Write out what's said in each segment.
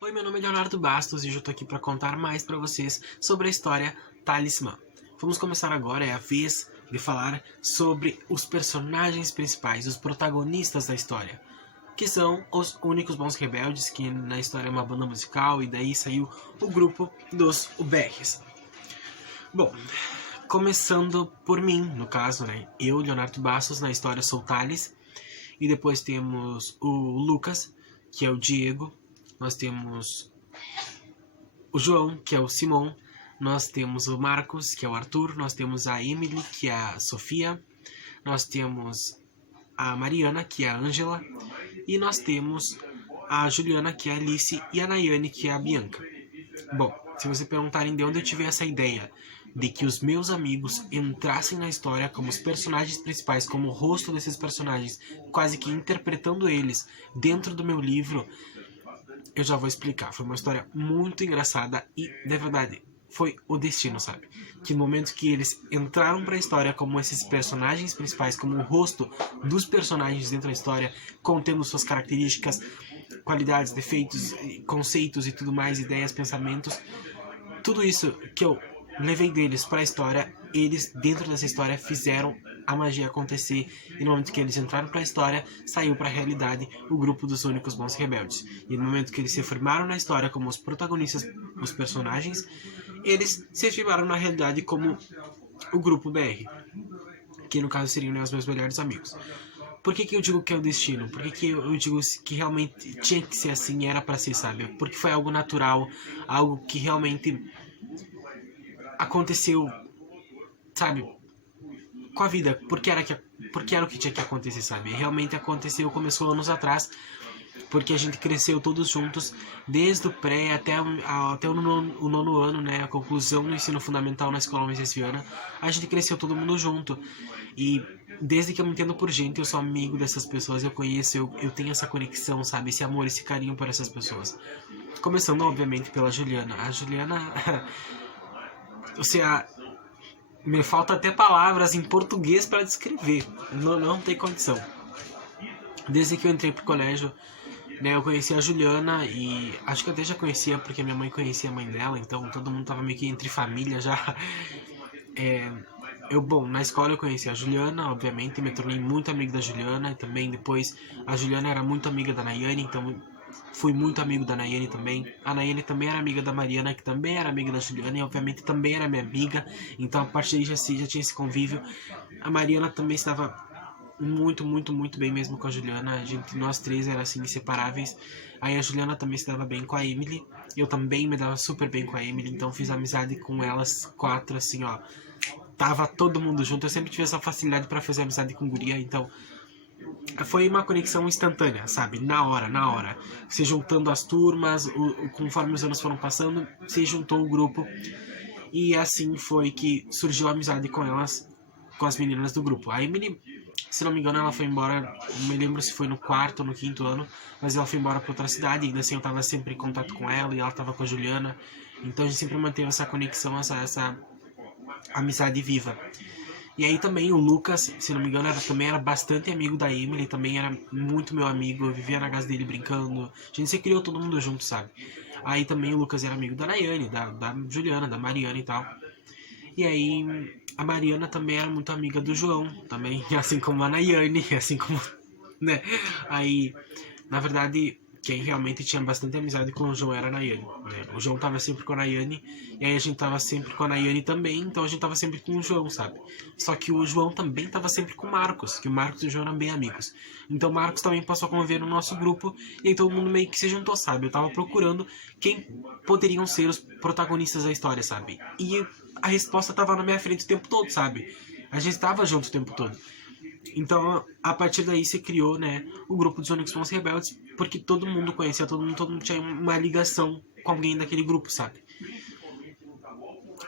Oi, meu nome é Leonardo Bastos e eu tô aqui para contar mais para vocês sobre a história Talismã. Vamos começar agora, é a vez de falar sobre os personagens principais, os protagonistas da história, que são os Únicos Bons Rebeldes, que na história é uma banda musical e daí saiu o grupo dos UBRs. Bom, começando por mim, no caso, né? Eu, Leonardo Bastos, na história sou Thales, e depois temos o Lucas, que é o Diego. Nós temos o João, que é o Simon. Nós temos o Marcos, que é o Arthur. Nós temos a Emily, que é a Sofia. Nós temos a Mariana, que é a Ângela. E nós temos a Juliana, que é a Alice. E a Nayane, que é a Bianca. Bom, se vocês perguntarem de onde eu tive essa ideia de que os meus amigos entrassem na história como os personagens principais, como o rosto desses personagens, quase que interpretando eles dentro do meu livro, eu já vou explicar. Foi uma história muito engraçada e, de verdade, foi o destino, sabe? Que no momento que eles entraram pra história como esses personagens principais, como o rosto dos personagens dentro da história, contendo suas características, qualidades, defeitos, conceitos e tudo mais, ideias, pensamentos, tudo isso que eu levei deles pra história, eles dentro dessa história fizeram a magia acontecer, e no momento que eles entraram pra história, saiu pra realidade o grupo dos Únicos Bons Rebeldes. E no momento que eles se firmaram na história como os protagonistas, os personagens, eles se firmaram na realidade como o grupo BR, que no caso seriam, né, os meus melhores amigos. Por que eu digo que é o destino? Por que eu digo que realmente tinha que ser assim, era pra ser, sabe? Porque foi algo natural, algo que realmente aconteceu, sabe? Com a vida, porque era o que tinha que acontecer, sabe? Realmente aconteceu, começou anos atrás, porque a gente cresceu todos juntos, desde o pré até o nono ano, né? A conclusão do ensino fundamental na escola Moisés Viana, a gente cresceu todo mundo junto. E desde que eu me entendo por gente, eu sou amigo dessas pessoas, eu conheço, eu tenho essa conexão, sabe? Esse amor, esse carinho por essas pessoas. Começando, obviamente, pela Juliana. A Juliana, ou seja, me falta até palavras em português para descrever. Não tem condição. Desde que eu entrei pro colégio, né, eu conheci a Juliana e acho que eu até já conhecia porque minha mãe conhecia a mãe dela, então todo mundo tava meio que entre família já. Bom, na escola eu conheci a Juliana, obviamente, me tornei muito amigo da Juliana, e também depois a Juliana era muito amiga da Nayane, então fui muito amigo da Nayane também. A Nayane também era amiga da Mariana, que também era amiga da Juliana, e obviamente também era minha amiga, então a partir daí já tinha esse convívio. A Mariana também estava muito bem mesmo com a Juliana, nós três era assim, inseparáveis. Aí a Juliana também se dava bem com a Emily, eu também me dava super bem com a Emily, então fiz amizade com elas quatro, assim, ó. Tava todo mundo junto, eu sempre tive essa facilidade pra fazer amizade com guria, então foi uma conexão instantânea, sabe? Na hora. Se juntando as turmas, conforme os anos foram passando, se juntou o grupo. E assim foi que surgiu a amizade com elas, com as meninas do grupo. A Emily, se não me engano, ela foi embora, não me lembro se foi no quarto ou no quinto ano, mas ela foi embora pra outra cidade, ainda assim eu tava sempre em contato com ela e ela tava com a Juliana. Então a gente sempre manteve essa conexão, essa amizade viva. E aí também o Lucas, se não me engano, também era bastante amigo da Emily, também era muito meu amigo, eu vivia na casa dele brincando, a gente se criou todo mundo junto, sabe? Aí também o Lucas era amigo da Nayane, da Juliana, da Mariana e tal. E aí a Mariana também era muito amiga do João, também, assim como a Nayane, assim como, né? Aí, na verdade, quem realmente tinha bastante amizade com o João era a Nayane, né? O João tava sempre com a Nayane, e aí a gente tava sempre com a Nayane também, então a gente tava sempre com o João, sabe? Só que o João também tava sempre com o Marcos, que o Marcos e o João eram bem amigos. Então o Marcos também passou a conviver no nosso grupo, e aí todo mundo meio que se juntou, sabe? Eu tava procurando quem poderiam ser os protagonistas da história, sabe? E a resposta tava na minha frente o tempo todo, sabe? A gente tava junto o tempo todo. Então, a partir daí se criou, né, o grupo dos Únicos Bons Rebeldes, porque todo mundo conhecia todo mundo tinha uma ligação com alguém daquele grupo, sabe?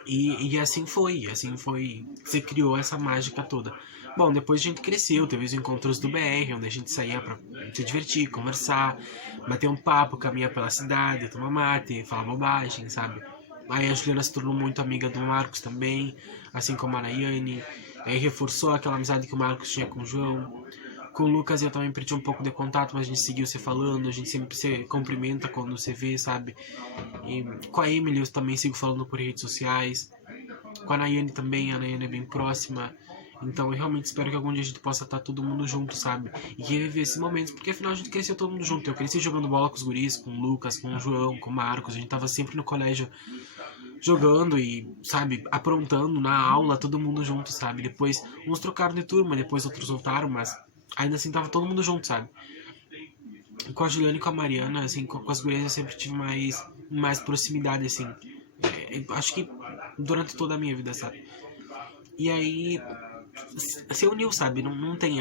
E assim foi, se criou essa mágica toda. Bom, depois a gente cresceu, teve os encontros do BR, onde a gente saía pra se divertir, conversar, bater um papo, caminhar pela cidade, tomar mate, falar bobagem, sabe? Aí a Juliana se tornou muito amiga do Marcos também, assim como a Nayane. Aí reforçou aquela amizade que o Marcos tinha com o João. Com o Lucas eu também perdi um pouco de contato, mas a gente seguiu se falando, a gente sempre se cumprimenta quando se vê, sabe? E com a Emily eu também sigo falando por redes sociais. Com a Nayane também, a Nayane é bem próxima. Então eu realmente espero que algum dia a gente possa estar todo mundo junto, sabe? E reviver esses momentos, porque afinal a gente cresceu todo mundo junto. Eu cresci jogando bola com os guris, com o Lucas, com o João, com o Marcos. A gente tava sempre no colégio jogando e, sabe, aprontando na aula, todo mundo junto, sabe? Depois uns trocaram de turma, depois outros voltaram, mas ainda assim tava todo mundo junto, sabe? Com a Juliana e com a Mariana, assim, com as gurias eu sempre tive mais proximidade, assim. Acho que durante toda a minha vida, sabe? E aí se uniu, sabe? Não tem,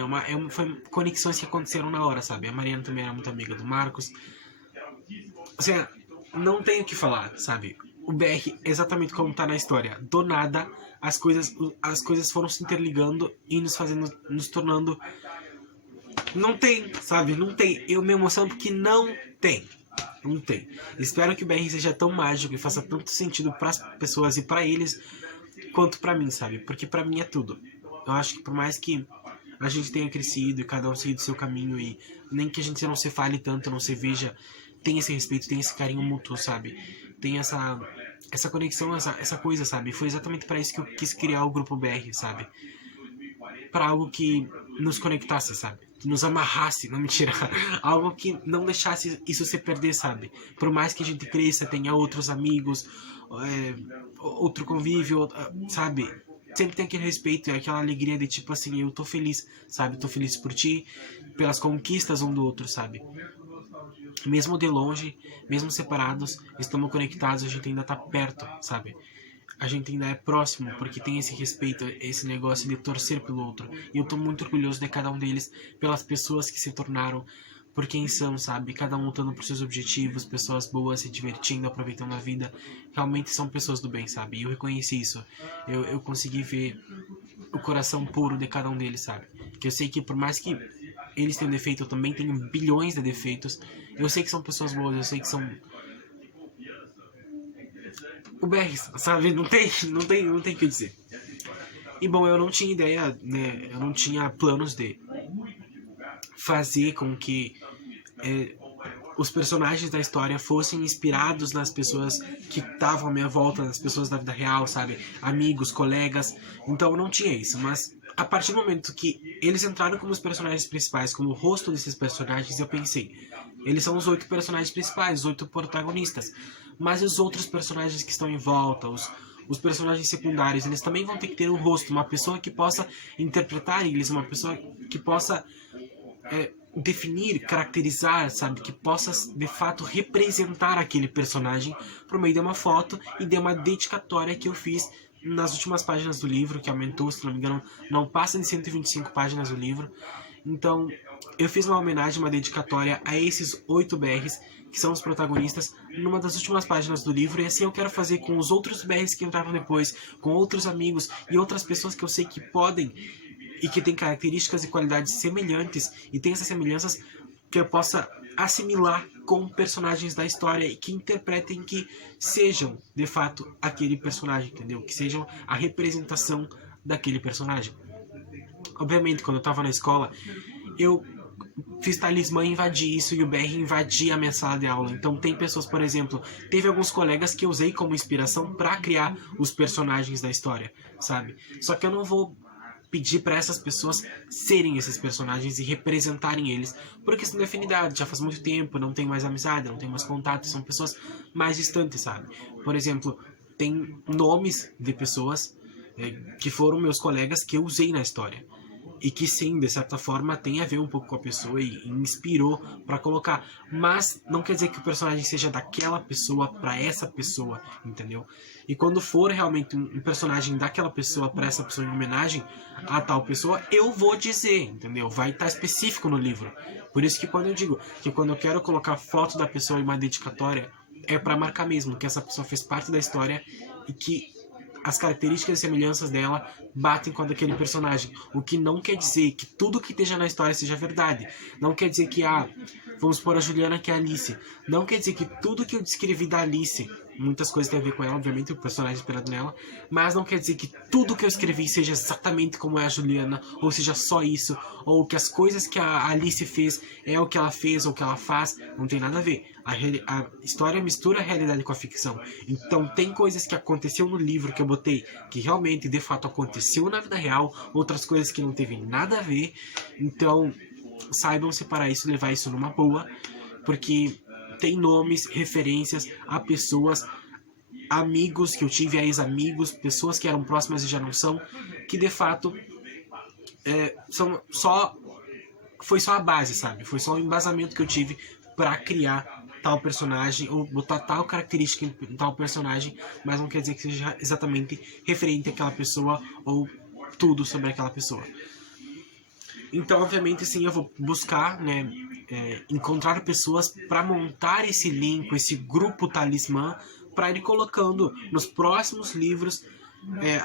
foi conexões que aconteceram na hora, sabe? A Mariana também era muito amiga do Marcos. Assim, não tenho o que falar, sabe? O BR, exatamente como tá na história. Do nada, as coisas foram se interligando e nos tornando... Não tem, sabe? Não tem. Eu me emociono porque não tem. Não tem. Espero que o BR seja tão mágico e faça tanto sentido pras pessoas e pra eles quanto pra mim, sabe? Porque pra mim é tudo. Eu acho que por mais que a gente tenha crescido e cada um seguido seu caminho e nem que a gente não se fale tanto, não se veja, tem esse respeito, tem esse carinho mútuo, sabe? Tem essa conexão, essa coisa, sabe? Foi exatamente pra isso que eu quis criar o Grupo BR, sabe? Pra algo que nos conectasse, sabe? Que nos amarrasse, não mentira. Algo que não deixasse isso se perder, sabe? Por mais que a gente cresça, tenha outros amigos, outro convívio, sabe? Sempre tem aquele respeito e aquela alegria de tipo assim, eu tô feliz, sabe? Tô feliz por ti, pelas conquistas um do outro, sabe? Mesmo de longe, mesmo separados, estamos conectados, a gente ainda tá perto, sabe? A gente ainda é próximo, porque tem esse respeito, esse negócio de torcer pelo outro. E eu tô muito orgulhoso de cada um deles, pelas pessoas que se tornaram, por quem são, sabe? Cada um lutando por seus objetivos, pessoas boas, se divertindo, aproveitando a vida. Realmente são pessoas do bem, sabe? E eu reconheci isso. Eu consegui ver o coração puro de cada um deles, sabe? Que eu sei que por mais que eles tenham defeito, eu também tenho bilhões de defeitos. Eu sei que são pessoas boas, eu sei que são... O BR, sabe? Não tem o que dizer. E bom, eu não tinha ideia, né? Eu não tinha planos de fazer com que os personagens da história fossem inspirados nas pessoas que estavam à minha volta, nas pessoas da vida real, sabe? Amigos, colegas. Então eu não tinha isso, mas a partir do momento que eles entraram como os personagens principais, como o rosto desses personagens, eu pensei, eles são os 8 personagens principais, os 8 protagonistas. Mas os outros personagens que estão em volta, os personagens secundários, eles também vão ter que ter um rosto, uma pessoa que possa interpretar eles, uma pessoa que possa definir, caracterizar, sabe? Que possa, de fato, representar aquele personagem por meio de uma foto e de uma dedicatória que eu fiz nas últimas páginas do livro, que aumentou, se não me engano, não passa de 125 páginas do livro. Então, eu fiz uma homenagem, uma dedicatória a esses 8 BRs, que são os protagonistas, numa das últimas páginas do livro, e assim eu quero fazer com os outros BRs que entraram depois, com outros amigos e outras pessoas que eu sei que podem e que têm características e qualidades semelhantes, e tem essas semelhanças que eu possa assimilar com personagens da história e que interpretem, que sejam, de fato, aquele personagem, entendeu? Que sejam a representação daquele personagem. Obviamente, quando eu tava na escola, eu fiz talismã e invadi isso, e o BR invadia a minha sala de aula. Então tem pessoas, por exemplo, teve alguns colegas que eu usei como inspiração pra criar os personagens da história, sabe? Só que eu não vou pedir pra essas pessoas serem esses personagens e representarem eles, por questão de afinidade. Já faz muito tempo, não tenho mais amizade, não tenho mais contato, são pessoas mais distantes, sabe? Por exemplo, tem nomes de pessoas que foram meus colegas que eu usei na história. E que sim, de certa forma, tem a ver um pouco com a pessoa e inspirou pra colocar. Mas não quer dizer que o personagem seja daquela pessoa pra essa pessoa, entendeu? E quando for realmente um personagem daquela pessoa pra essa pessoa em homenagem a tal pessoa, eu vou dizer, entendeu? Vai estar específico no livro. Por isso que quando eu digo que quando eu quero colocar foto da pessoa em uma dedicatória, é pra marcar mesmo que essa pessoa fez parte da história e que as características e semelhanças dela batem com a daquele personagem. O que não quer dizer que tudo que esteja na história seja verdade. Não quer dizer que vamos pôr a Juliana, que é a Alice. Não quer dizer que tudo que eu descrevi da Alice muitas coisas têm a ver com ela, obviamente, o personagem inspirado nela, mas não quer dizer que tudo que eu escrevi seja exatamente como é a Juliana, ou seja só isso, ou que as coisas que a Alice fez é o que ela fez ou o que ela faz, não tem nada a ver. A história mistura a realidade com a ficção. Então tem coisas que aconteceu no livro que eu botei que realmente, de fato, aconteceu na vida real, outras coisas que não teve nada a ver. Então saibam separar isso, levar isso numa boa, porque tem nomes, referências a pessoas, amigos que eu tive, a ex-amigos, pessoas que eram próximas e já não são, que de fato são só... Foi só a base, sabe? Foi só o embasamento que eu tive pra criar tal personagem, ou botar tal característica em tal personagem, mas não quer dizer que seja exatamente referente àquela pessoa, ou tudo sobre aquela pessoa. Então, obviamente, sim, eu vou buscar, né, encontrar pessoas para montar esse elenco, esse grupo talismã, para ir colocando nos próximos livros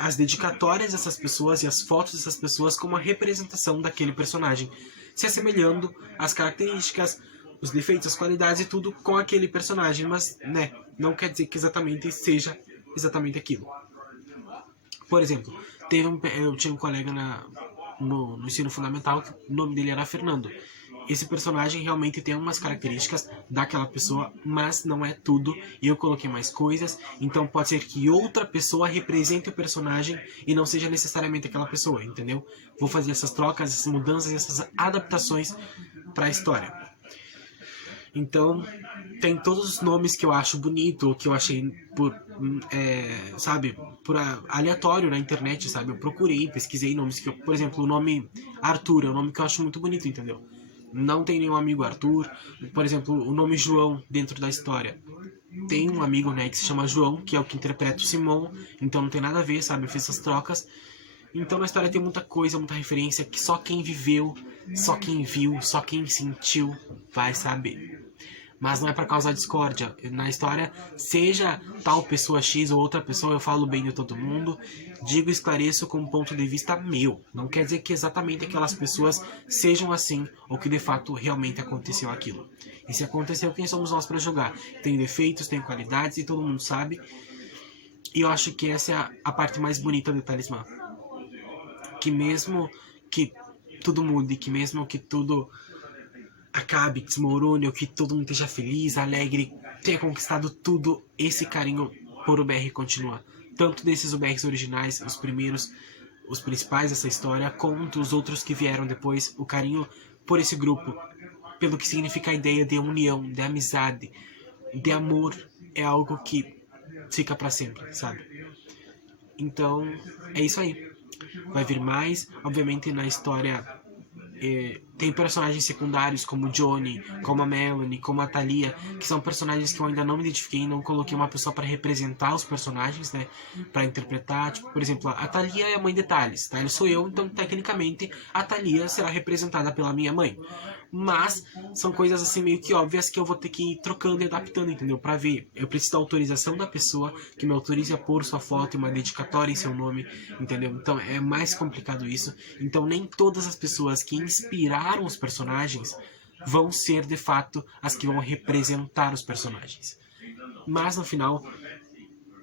as dedicatórias dessas pessoas e as fotos dessas pessoas como a representação daquele personagem, se assemelhando às características, os defeitos, as qualidades e tudo com aquele personagem, mas, né, não quer dizer que exatamente seja exatamente aquilo. Por exemplo, eu tinha um colega no ensino fundamental, que o nome dele era Fernando. Esse personagem realmente tem umas características daquela pessoa, mas não é tudo, e eu coloquei mais coisas, então pode ser que outra pessoa represente o personagem e não seja necessariamente aquela pessoa, entendeu? Vou fazer essas trocas, essas mudanças, essas adaptações para a história. Então, tem todos os nomes que eu acho bonito, que eu achei por aleatório na internet, sabe? Eu procurei, pesquisei nomes que por exemplo, o nome Arthur é um nome que eu acho muito bonito, entendeu? Não tem nenhum amigo Arthur. Por exemplo, o nome João dentro da história. Tem um amigo, né, que se chama João, que é o que interpreta o Simon, então não tem nada a ver, sabe? Eu fiz essas trocas. Então na história tem muita coisa, muita referência que só quem viveu, só quem viu, só quem sentiu vai saber. Mas não é para causar discórdia. Na história, seja tal pessoa X ou outra pessoa, eu falo bem de todo mundo, digo e esclareço com um ponto de vista meu. Não quer dizer que exatamente aquelas pessoas sejam assim, ou que de fato realmente aconteceu aquilo. E se aconteceu, quem somos nós para julgar? Tem defeitos, tem qualidades e todo mundo sabe. E eu acho que essa é a parte mais bonita do Talismã. Que mesmo que tudo mude, que mesmo que tudo acabe, desmorone, ou que todo mundo esteja feliz, alegre, tenha conquistado tudo, esse carinho por UBR continua. Tanto desses UBRs originais, os primeiros, os principais dessa história, quanto os outros que vieram depois, o carinho por esse grupo, pelo que significa a ideia de união, de amizade, de amor, é algo que fica pra sempre, sabe? Então, é isso aí. Vai vir mais, obviamente na história tem personagens secundários como o Johnny, como a Melanie, como a Thalia, que são personagens que eu ainda não me identifiquei, não coloquei uma pessoa para representar os personagens, né, para interpretar. Tipo, por exemplo, a Thalia é a mãe de Thales, Thales sou eu, então tecnicamente a Thalia será representada pela minha mãe. Mas são coisas assim meio que óbvias que eu vou ter que ir trocando e adaptando, entendeu? Pra ver. Eu preciso da autorização da pessoa que me autorize a pôr sua foto e uma dedicatória em seu nome, entendeu? Então é mais complicado isso. Então nem todas as pessoas que inspiraram os personagens vão ser de fato as que vão representar os personagens. Mas no final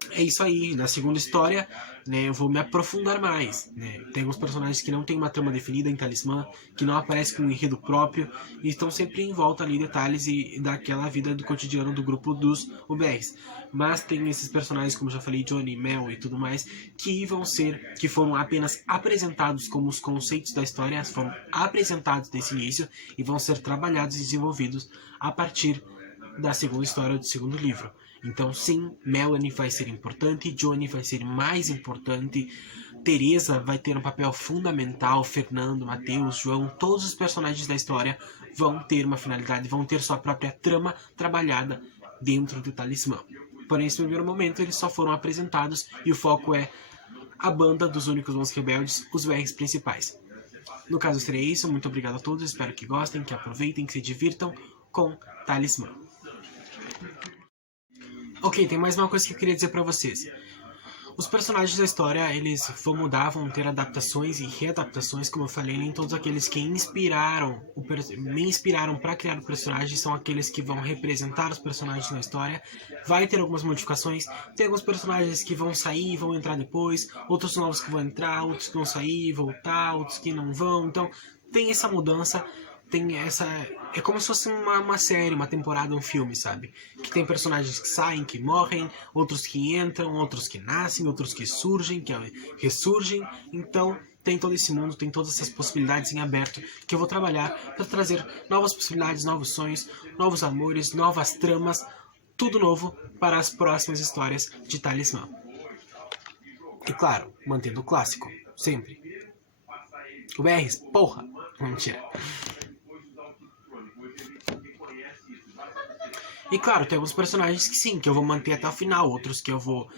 é isso aí. Na segunda história, né, eu vou me aprofundar mais, né? Tem alguns personagens que não tem uma trama definida em Talismã, que não aparecem com um enredo próprio e estão sempre em volta ali de detalhes e daquela vida do cotidiano do grupo dos UBRs. Mas tem esses personagens, como já falei, Johnny, Mel e tudo mais, que foram apenas apresentados como os conceitos da história, foram apresentados desse início e vão ser trabalhados e desenvolvidos a partir da segunda história do segundo livro. Então sim, Melanie vai ser importante, Johnny vai ser mais importante, Teresa vai ter um papel fundamental, Fernando, Mateus, João, todos os personagens da história vão ter uma finalidade, vão ter sua própria trama trabalhada dentro do Talismã. Porém, nesse primeiro momento, eles só foram apresentados e o foco é a banda dos Únicos Bons Rebeldes, os URs principais. No caso seria isso, muito obrigado a todos, espero que gostem, que aproveitem, que se divirtam com Talismã. Ok, tem mais uma coisa que eu queria dizer pra vocês. Os personagens da história, eles vão mudar, vão ter adaptações e readaptações, como eu falei, nem todos aqueles que me inspiraram para criar o personagem são aqueles que vão representar os personagens na história. Vai ter algumas modificações, tem alguns personagens que vão sair e vão entrar depois, outros novos que vão entrar, outros que vão sair e voltar, outros que não vão, então tem essa mudança. Tem essa. É como se fosse uma série, uma temporada, um filme, sabe? Que tem personagens que saem, que morrem, outros que entram, outros que nascem, outros que surgem, que ressurgem. Então, tem todo esse mundo, tem todas essas possibilidades em aberto que eu vou trabalhar para trazer novas possibilidades, novos sonhos, novos amores, novas tramas, tudo novo para as próximas histórias de Talismã. E claro, mantendo o clássico, sempre. O BRs, porra! Mentira. E claro, tem alguns personagens que sim, que eu vou manter até o final, outros que eu vou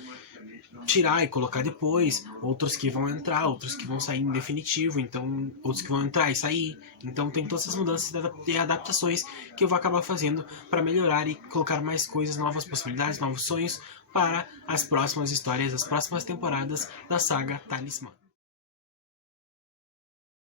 tirar e colocar depois, outros que vão entrar, outros que vão sair em definitivo, então outros que vão entrar e sair. Então tem todas essas mudanças e adaptações que eu vou acabar fazendo para melhorar e colocar mais coisas, novas possibilidades, novos sonhos para as próximas histórias, as próximas temporadas da saga Talismã.